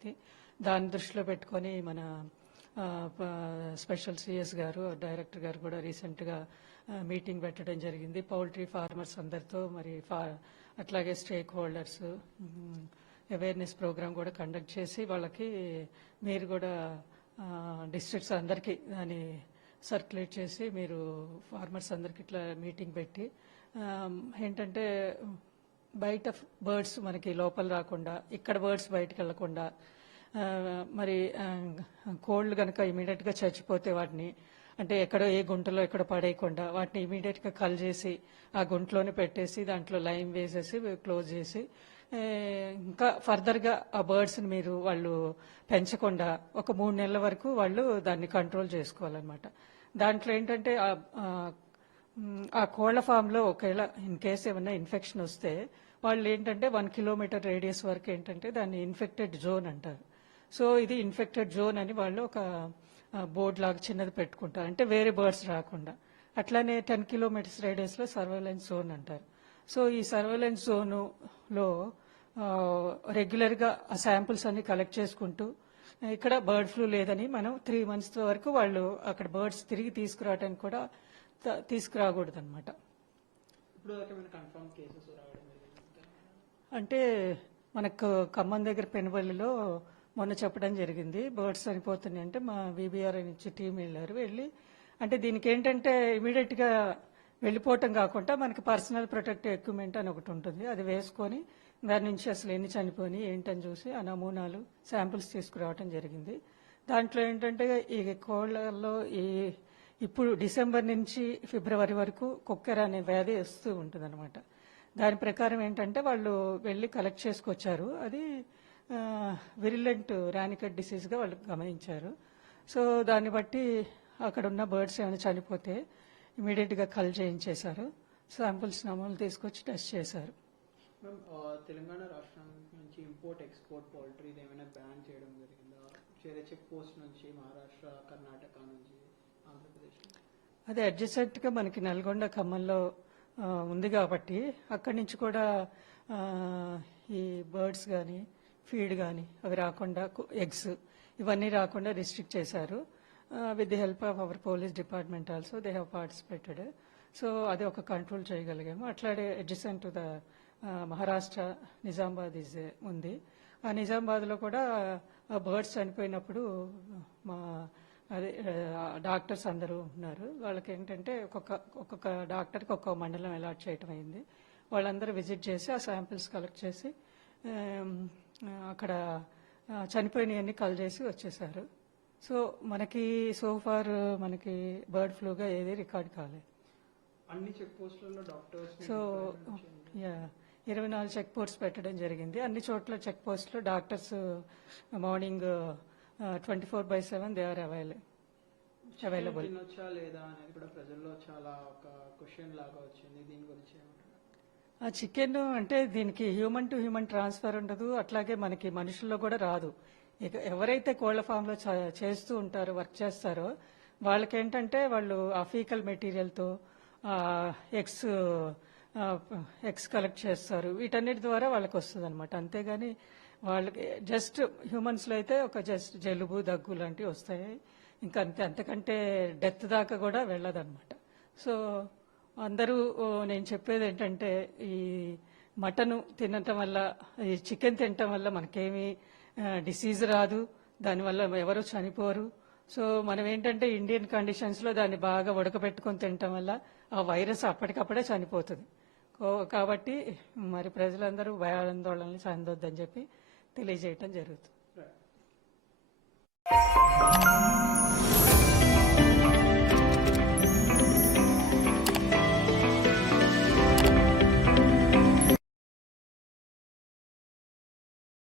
జరిగింది దాన్ని దృష్టిలో పెట్టుకొని మన స్పెషల్ సిఎస్ గారు డైరెక్టర్ గారు కూడా రీసెంట్గా మీటింగ్ పెట్టడం జరిగింది. పౌల్ట్రీ ఫార్మర్స్ అందరితో మరి ఫా అట్లాగే స్టేక్ హోల్డర్స్ అవేర్నెస్ ప్రోగ్రామ్ కూడా కండక్ట్ చేసి వాళ్ళకి మీరు కూడా డిస్ట్రిక్ట్స్ అందరికీ దాన్ని సర్క్యులేట్ చేసి మీరు ఫార్మర్స్ అందరికి ఇట్లా మీటింగ్ పెట్టి ఏంటంటే బయట బర్డ్స్ మనకి లోపల రాకుండా ఇక్కడ బర్డ్స్ బయటకు వెళ్ళకుండా మరి కోళ్ళు కనుక ఇమీడియట్గా చచ్చిపోతే వాటిని అంటే ఎక్కడో ఏ గుంటలో ఎక్కడ పడేయకుండా వాటిని ఇమీడియట్గా కల్ చేసి ఆ గుంటలోనే పెట్టేసి దాంట్లో లైమ్ వేసేసి క్లోజ్ చేసి ఇంకా ఫర్దర్గా ఆ బర్డ్స్ని మీరు వాళ్ళు పెంచకుండా ఒక మూడు నెలల వరకు వాళ్ళు దాన్ని కంట్రోల్ చేసుకోవాలన్నమాట. దాంట్లో ఏంటంటే ఆ- ఆ కోళ్ళ ఫామ్లో ఒకవేళ ఇన్ కేస్ ఏమైనా ఇన్ఫెక్షన్ వస్తే వాళ్ళు ఏంటంటే వన్ కిలోమీటర్ రేడియస్ వరకు ఏంటంటే దాన్ని ఇన్ఫెక్టెడ్ జోన్ అంటారు. సో ఇది ఇన్ఫెక్టెడ్ జోన్ అని వాళ్ళు ఒక బోర్డ్ లాగా చిన్నది పెట్టుకుంటారు. అంటే వేరే బర్డ్స్ రాకుండా. అట్లానే టెన్ కిలోమీటర్స్ రేడియస్లో సర్వేలెన్స్ జోన్ అంటారు. సో ఈ సర్వేలెన్స్ జోనులో రెగ్యులర్గా ఆ శాంపుల్స్ అన్ని కలెక్ట్ చేసుకుంటూ ఇక్కడ బర్డ్ ఫ్లూ లేదని మనం త్రీ మంత్స్ వరకు వాళ్ళు అక్కడ బర్డ్స్ తిరిగి తీసుకురావడానికి కూడా తీసుకురాకూడదు అనమాట అంటే మనకు ఖమ్మం దగ్గర పెనుబల్లిలో మొన్న చెప్పడం జరిగింది. బర్డ్స్ చనిపోతున్నాయి అంటే మా బీబీఆర్ నుంచి టీం వెళ్ళారు. వెళ్ళి అంటే దీనికి ఏంటంటే ఇమీడియట్గా వెళ్ళిపోవటం కాకుండా మనకి పర్సనల్ ప్రొటెక్టివ్ ఎక్విప్మెంట్ అని ఒకటి ఉంటుంది. అది వేసుకొని దాని నుంచి అసలు ఎన్ని చనిపోయి ఏంటని చూసి ఆ నమూనాలు శాంపిల్స్ తీసుకురావటం జరిగింది. దాంట్లో ఏంటంటే ఈ కోళ్ళలో ఈ ఇప్పుడు డిసెంబర్ నుంచి ఫిబ్రవరి వరకు కుక్కర అనే వ్యాధి వస్తూ ఉంటుంది దాని ప్రకారం ఏంటంటే వాళ్ళు వెళ్ళి కలెక్ట్ చేసుకొచ్చారు. అది విరిలెంట్ రానికట్ డిసీజ్గా వాళ్ళు గమనించారు. సో దాన్ని బట్టి అక్కడ ఉన్న బర్డ్స్ ఏమైనా చనిపోతే ఇమీడియట్గా కల్ చేయించేశారు. శాంపుల్స్ నమూనాలు తీసుకొచ్చి టెస్ట్ చేశారు. తెలంగాణ రాష్ట్రం నుంచి ఇంపోర్ట్ ఎక్స్పోర్ట్ పౌల్ట్రీ ఏమైనా బ్యాన్ చేయడం జరిగిందా? చెక్ పోస్ట్ నుంచి మహారాష్ట్ర కర్ణాటక నుంచి. అదే అడ్జసెంట్గా మనకి నల్గొండ ఖమ్మంలో ఉంది కాబట్టి అక్కడి నుంచి కూడా ఈ బర్డ్స్ కానీ ఫీడ్ కానీ అవి రాకుండా ఎగ్స్ ఇవన్నీ రాకుండా రిస్ట్రిక్ట్ చేశారు. With the help of our police department also they have participated. So అది ఒక కంట్రోల్ చేయగలిగాము. అట్లాగే adjacent to the Maharashtra Nizamabad is ఉంది. ఆ నిజామాబాద్లో కూడా ఆ బర్డ్స్ చనిపోయినప్పుడు మా అదే డాక్టర్స్ అందరూ ఉన్నారు. వాళ్ళకి ఏంటంటే ఒక్కొక్క ఒక్కొక్క డాక్టర్కి ఒక్కొక్క మండలం అలాట్ చేయటం అయింది. వాళ్ళందరూ విజిట్ చేసి ఆ శాంపిల్స్ కలెక్ట్ చేసి అక్కడ చనిపోయినవన్నీ కల్ చేసి వచ్చేసారు. సో మనకి సో ఫార్ మనకి బర్డ్ ఫ్లూగా ఏది రికార్డ్ కాలేదు. అన్ని చెక్ పోస్టులలో డాక్టర్స్ సో యా ఇరవై నాలుగు చెక్ పోస్ట్స్ పెట్టడం జరిగింది. అన్ని చోట్ల చెక్ పోస్ట్లో doctors morning twenty four by seven they are available available తినొచ్చా లేదా అనేది కూడా ప్రజల్లో చాలా ఒక క్వశ్చన్ లాగా వచ్చింది. దీని గురించి ఏమంటారు ఆ చికెన్ అంటే దీనికి హ్యూమన్ టు హ్యూమన్ ట్రాన్స్ఫర్ ఉండదు. అట్లాగే మనకి మనుషుల్లో కూడా రాదు. ఇక ఎవరైతే కోళ్ళ ఫామ్లో చ- చేస్తూ ఉంటారో వర్క్ చేస్తారో వాళ్ళకి ఏంటంటే వాళ్ళు ఆ ఫీకల్ మెటీరియల్తో ఎగ్స్ ఎగ్స్ కలెక్ట్ చేస్తారు. వీటన్నిటి ద్వారా వాళ్ళకి వస్తుంది అనమాట అంతేగాని వాళ్ళకి జస్ట్ హ్యూమన్స్లో అయితే ఒక జస్ట్ జలుబు దగ్గు లాంటివి వస్తాయి. ఇంకా అంతే అంతకంటే డెత్ దాకా కూడా వెళ్ళదన్నమాట. సో అందరూ నేను చెప్పేది ఏంటంటే ఈ మటను తినటం వల్ల ఈ చికెన్ తినటం వల్ల మనకేమీ డిసీజ్ రాదు. దానివల్ల ఎవరు చనిపోరు. సో మనం ఏంటంటే ఇండియన్ కండిషన్స్లో దాన్ని బాగా ఉడకబెట్టుకొని తినటం వల్ల ఆ వైరస్ అప్పటికప్పుడే చనిపోతుంది. కో- కాబట్టి మరి ప్రజలందరూ భయాందోళనలు చెందొద్దని చెప్పి తెలియజేయటం జరుగుతుంది.